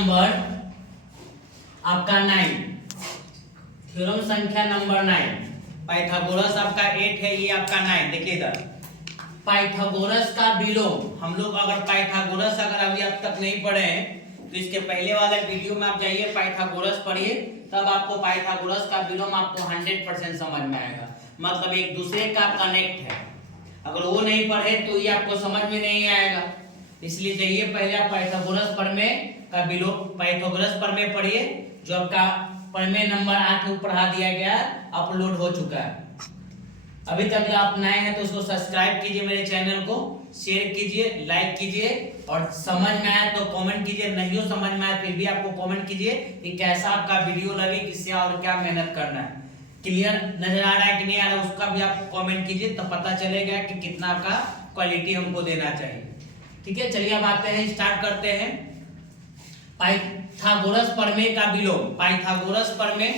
Number आपका 9, theorem संख्या number 9, Pythagoras आपका 8 है, ये आपका 9। देखिए इधर पाइथागोरस का विलोम। हम लोग अगर पाइथागोरस अगर अभी अब तक नहीं पढ़े हैं तो इसके पहले वाले वीडियो में आप जाइए, पाइथागोरस पढ़िए, तब आपको पाइथागोरस का विलोम आपको 100% समझ में आएगा। मतलब एक दूसरे का कनेक्ट है। अगर वो नहीं पढ़े तो ये आपको समझ में नहीं आएगा। इसलिए जाइए पहले आप पाइथागोरस प्रमेय का विलोम, पाइथागोरस प्रमेय पढ़िए, जो आपका प्रमेय नंबर 8 में पढ़ा दिया गया, अपलोड हो चुका है। अभी तक आप नए हैं तो उसको सब्सक्राइब कीजिए, मेरे चैनल को शेयर कीजिए, लाइक कीजिए, और समझ में आए तो कमेंट कीजिए, नहीं हो समझ में आए फिर भी आपको कमेंट कीजिए कि कैसा आपका वीडियो लगे, किससे और क्या मेहनत करना है, क्लियर नजर आ रहा है कि नहीं आ रहा, उसका भी आप कमेंट कीजिए, तो पता चलेगा कि कितना आपका क्वालिटी हमको देना चाहिए। ठीक है, चलिए अब आते हैं, स्टार्ट करते हैं पाइथागोरस प्रमेय का विलोम। पाइथागोरस प्रमेय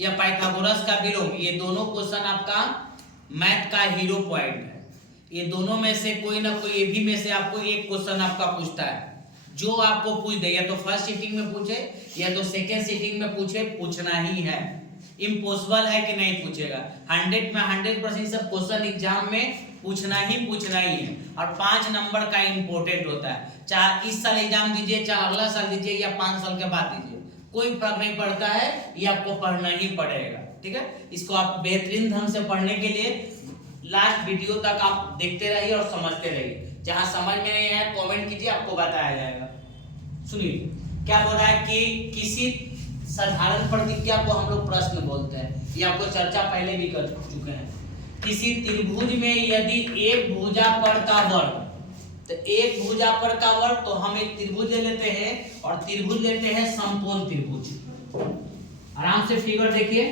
या पाइथागोरस का विलोम, ये दोनों क्वेश्चन आपका मैथ का हीरो पॉइंट है। ये दोनों में से कोई ना कोई, ये भी में से आपको एक क्वेश्चन आपका पूछता है, जो आपको पूछ दे, या तो फर्स्ट सीटिंग में पूछे या तो सेकेंड सीटिंग में पूछे, पूछना ही है। इम्पॉसिबल है कि नहीं पूछेगा। 100 में 100% सब क्वेश्चन एग्जाम में पूछना ही है, और 5 नंबर का इंपॉर्टेंट होता है। चाहे इस साल एग्जाम दीजिए, चाहे अगला साल दीजिए, या 5 साल के बाद दीजिए, कोई फर्क नहीं पड़ता है, ये आपको पढ़ना ही पड़ेगा। ठीक है, इसको आप बेहतरीन ढंग से पढ़ने के लिए लास्ट वीडियो तक आप देखते रहिए और समझते रहिए। जहां समझ में नहीं आया कमेंट कीजिए, आपको बताया जाएगा। सुनिए क्या बोल रहा है कि किसी साधारण प्रतिज्ञा को हम लोग प्रश्न बोलते हैं, ये आपको चर्चा पहले भी कर चुके हैं। किसी त्रिभुज में यदि एक भुजा पर का वर्ग, तो एक भुजा पर का वर्ग, तो हम एक त्रिभुज ले लेते हैं, और त्रिभुज लेते हैं समकोण त्रिभुज। आराम से फिगर देखिए,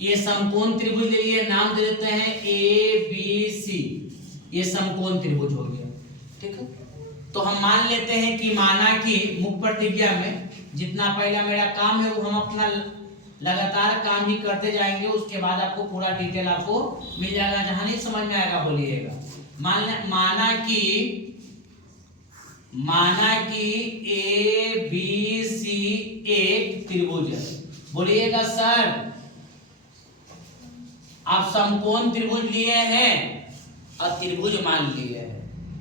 ये समकोण त्रिभुज ले लिए, नाम दे देते हैं ABC, ये समकोण त्रिभुज हो गया। ठीक है, तो हम मान लेते हैं कि माना कि मुख्य प्रतिज्ञा में जितना पहला मेरा काम है वो हम अपना लगातार काम ही करते जाएंगे, उसके बाद आपको पूरा डिटेल आपको मिल जाएगा। जहां नहीं समझ में आएगा बोलिएगा। माना कि ABC एक त्रिभुज है। बोलिएगा सर आप समकोण त्रिभुज लिए हैं और त्रिभुज मान लिए हैं,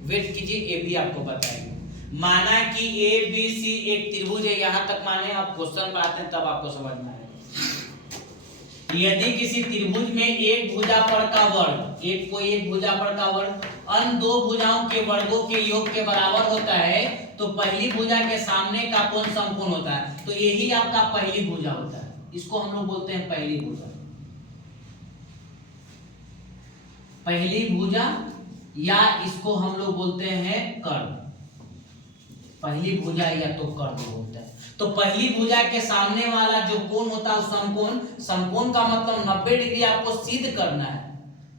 वेट कीजिए, ये भी आपको बताएंगे। माना कि ABC एक त्रिभुज है, यहां तक माने, आप क्वेश्चन पर आते हैं तब आपको समझ में आएगा। यदि किसी त्रिभुज में एक भुजा पर का वर्ग, एक भुजा पर का वर्ग अन्य दो भुजाओं के वर्गों के योग के बराबर होता है, तो पहली भुजा के सामने का कोण समकोण होता है। तो यही आपका पहली भुजा होता है, इसको हम लोग बोलते हैं पहली भुजा। पहली भुजा, या इसको हम लोग बोलते हैं कर्ण। पहली भुजा या तो कर्ण बोलते हैं। तो पहली भुजा के सामने वाला जो कोण होता है समकोण। समकोण का मतलब 90 डिग्री आपको सिद्ध करना है,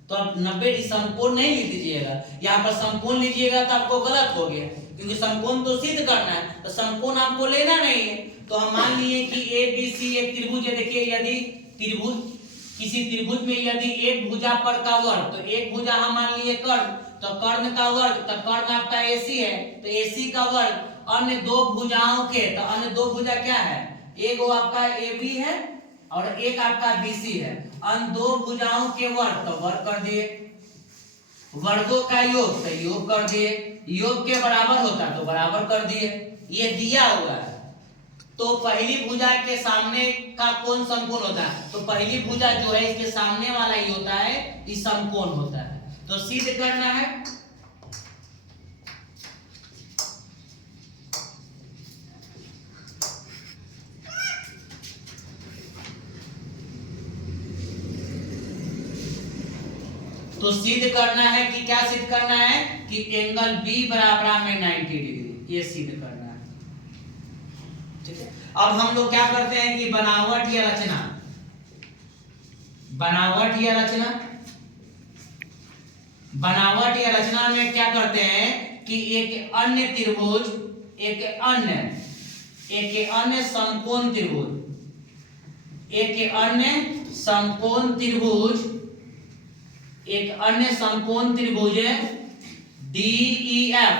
तो आप 90 समकोण नहीं लिख दीजिएगा, यहाँ पर समकोण लीजिएगा तो आपको गलत हो गया, क्योंकि समकोण तो सिद्ध करना है, तो समकोण आपको लेना नहीं है। तो हम मान लिए कि ABC एक त्रिभुज है। देखिए, यदि किसी त्रिभुज में यदि एक भुजा पर का वर्ग, तो एक भुजा हम मान लिए कर्ण, तो कर्ण का वर्ग, तो कर्ण आपका AC है, तो AC का वर्ग अन्य दो भुजाओं के, तो अन्य दो भुजा क्या है, एक वो आपका AB है और एक आपका BC है। अन्य दो भुजाओं के वर्ग, तो वर्ग कर दिए, वर्गों का योग, तो योग कर दिए, योग के बराबर होता तो बराबर कर दिए, ये दिया हुआ है। तो पहली भुजा के सामने का कोण समकोण होता है, तो पहली भुजा जो है इसके सामने वाला ही होता है, ये समकोण होता है। तो सिद्ध करना है, तो सिद्ध करना है कि क्या सिद्ध करना है कि एंगल B बराबर में 90 डिग्री, ये सिद्ध करना है। ठीक है, अब हम लोग क्या करते हैं कि बनावट या रचना में क्या करते हैं कि एक अन्य समकोण त्रिभुज एक अन्य समकोण त्रिभुज DEF,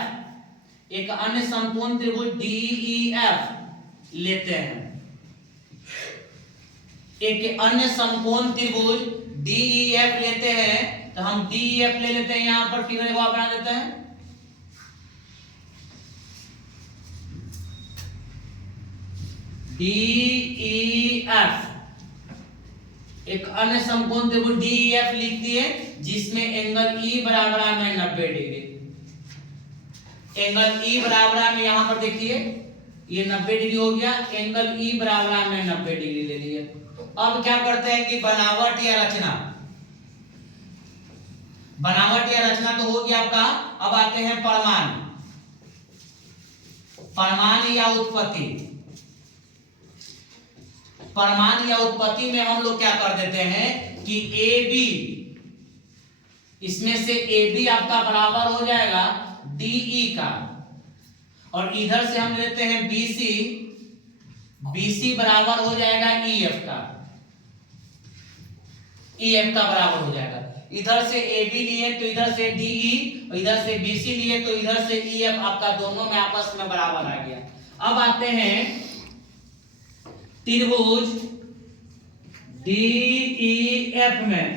एक अन्य समकोण त्रिभुज DEF लेते हैं, एक अन्य समकोण त्रिभुज DEF लेते हैं, तो हम DEF ले लेते हैं, यहां पर फिगर को बना देते हैं। DEF एक अन्य समकोण त्रिभुज DEF लिख दिए, जिसमें एंगल E बराबर में 90 डिग्री, एंगल E बराबर में यहां पर देखिए ये 90 डिग्री हो गया, एंगल E बराबर में 90 डिग्री ले लिए। अब क्या करते हैं कि बनावट या रचना, बनावट या रचना तो हो गया आपका। अब आते हैं परिमाण, परिमाण या उत्पत्ति। परिमाण या उत्पत्ति में हम लोग क्या कर देते हैं कि AB, इसमें से AB आपका बराबर हो जाएगा DE का, और इधर से हम लेते हैं BC, BC बराबर हो जाएगा EF का, EF का बराबर हो जाएगा। इधर से AB लिए तो इधर से DE, और इधर से BC लिए तो इधर से EF, आपका दोनों में आपस में बराबर आ गया। अब आते हैं त्रिभुज DEF में,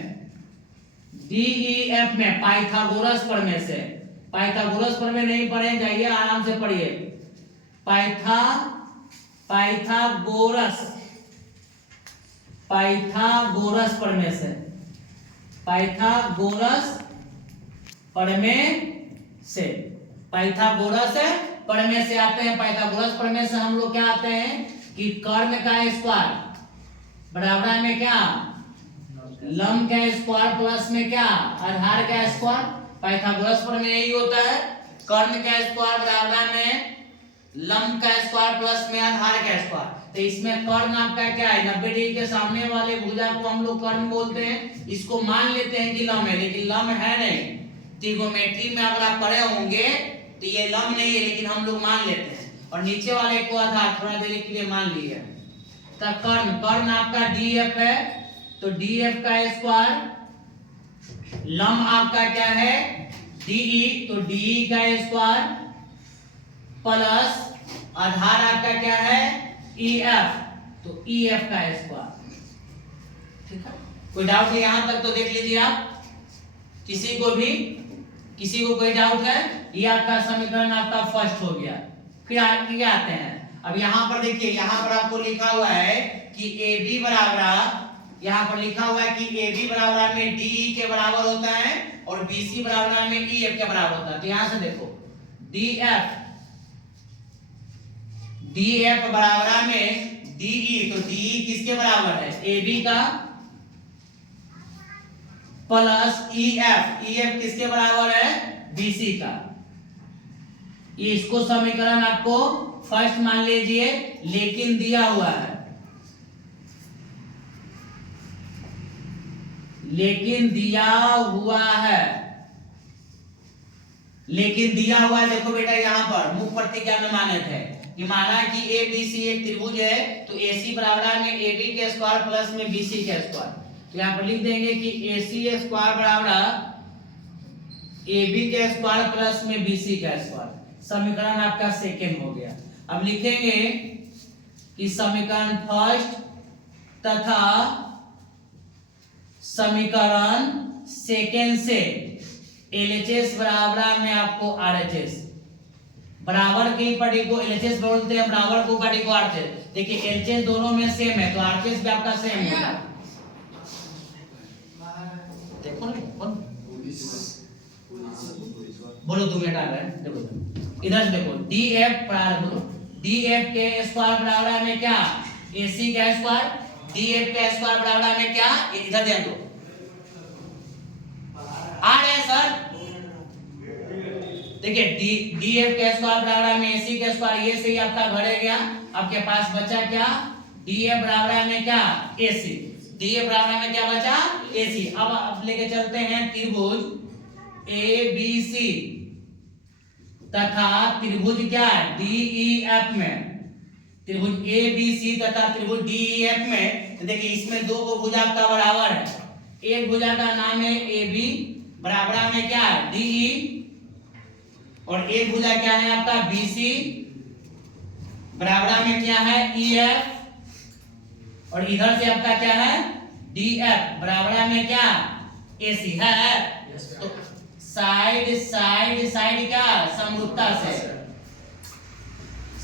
DEF में पाइथागोरस प्रमेय से, पाइथागोरस प्रमेय नहीं पढ़े जाइए, आराम से पढ़िए। पाइथागोरस प्रमेय से, पाइथागोरस प्रमेय से, पाइथागोरस प्रमेय से आते हैं। पाइथागोरस प्रमेय से हम लोग क्या आते हैं कि कर्ण का स्क्वायर बराबर में क्या, लंब का स्क्वायर प्लस में क्या, आधार का स्क्वायर। पाइथागोरस प्रमेय यही होता है, कर्ण का स्क्वायर बराबर में लंब का स्क्वायर प्लस में आधार का स्क्वायर। तो इसमें कर्ण आपका क्या है, 90 डिग्री के सामने वाले भुजा को हम लोग कर्ण बोलते हैं। इसको मान लेते हैं कि लंब है, लेकिन लंब है नहीं। त्रिगोनोमेट्री में अगर आप पढ़े होंगे तो ये लंब नहीं है, लेकिन हम लोग मान लेते हैं। और नीचे वाले को आधार थोड़ा देर के लिए मान लिया। तो कर्ण, कर्ण आपका DF है, तो DF का स्क्वायर, लंब आपका क्या है DE, तो DE का स्क्वायर प्लस आधार आपका क्या है EF, तो EF का स्क्वायर। ठीक है, कोई डाउट है यहां तक तो देख लीजिए आप, किसी को भी, किसी को कोई डाउट है? ये आपका समीकरण आपका फर्स्ट हो गया। फिर आगे आते हैं। अब यहां पर देखिए, यहां पर आपको लिखा हुआ है कि AB बराबर, यहां पर लिखा हुआ है कि AB बराबर में DE के बराबर होता है और BC बराबर में EF के बराबर होता है। तो यहां से देखो DF बराबर में DE, तो DE किसके बराबर है, AB का प्लस EF किसके बराबर है, BC का। ये इसको समीकरण आपको फर्स्ट मान लीजिए, लेकिन दिया हुआ है, लेकिन दिया हुआ है, लेकिन दिया हुआ है। देखो बेटा, यहां पर मुख्य प्रतिज्ञा में माने थे कि माना कि ABC एक त्रिभुज है, तो AC बराबर में AB के स्क्वायर प्लस में BC के स्क्वायर। तो यहां पर लिख देंगे कि AC स्क्वायर बराबर AB के स्क्वायर प्लस में BC का स्क्वायर। समीकरण आपका सेकेंड हो गया। अब लिखेंगे कि समीकरण फर्स्ट तथा समीकरण सेकेंड से LHS बराबर में आपको RHS, बराबर की पार्टी को LHS बोलते हैं, बराबर को पार्टी को RHS। देखिए LHS दोनों में सेम है, तो RHS भी आपका सेम होगा। देखो ना, बोलो 2 मिनट आ गए। देखो इधर से देखो, DF के स्क्वायर बराबर में क्या, AC का स्क्वायर, DF के स्क्वायर बराबर में क्या, इधर ध्यान दो, आ रहे हैं सर। देखिए DF के स्क्वायर बराबर में AC के स्क्वायर, ये से ही आपका घड़े गया। आपके पास बचा क्या, DF बराबर में क्या, AC, DF बराबर में क्या बचा, AC। अब लेके चलते हैं त्रिभुज ABC तथा त्रिभुज क्या DEF में, त्रिभुज ABC तथा त्रिभुज DEF में। तो देखिए इसमें दो को भुजा आपका बराबर है, एक भुजा का नाम है ए बी, बराबर में क्या है डी ई, और एक भुजा क्या है आपका बी सी, बराबर में क्या है ई एफ, और इधर से आपका क्या है डी एफ, बराबर में क्या ए सी है। तो साइड साइड साइड क्या समरूपता से,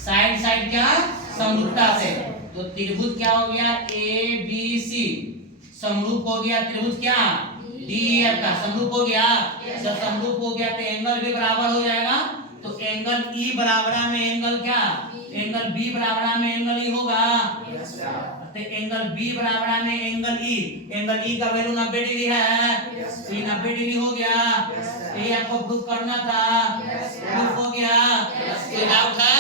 साइड साइड क्या समरूपता से, तो त्रिभुज क्या हो गया ए बी सी समरूप हो गया, त्रिभुज क्या डी एफ का समरूप हो गया। जब समरूप हो गया तो एंगल भी बराबर हो जाएगा, तो एंगल ई बराबर में एंगल क्या एंगल बी बराबर में एंगल ई होगा, तो एंगल बी बराबर में एंगल ई का वैल्यू 90 डिग्री है, तो ये 90 डिग्री हो गया, ये आपको प्रूफ करना था, प्रूफ हो गया। कोई डाउट है?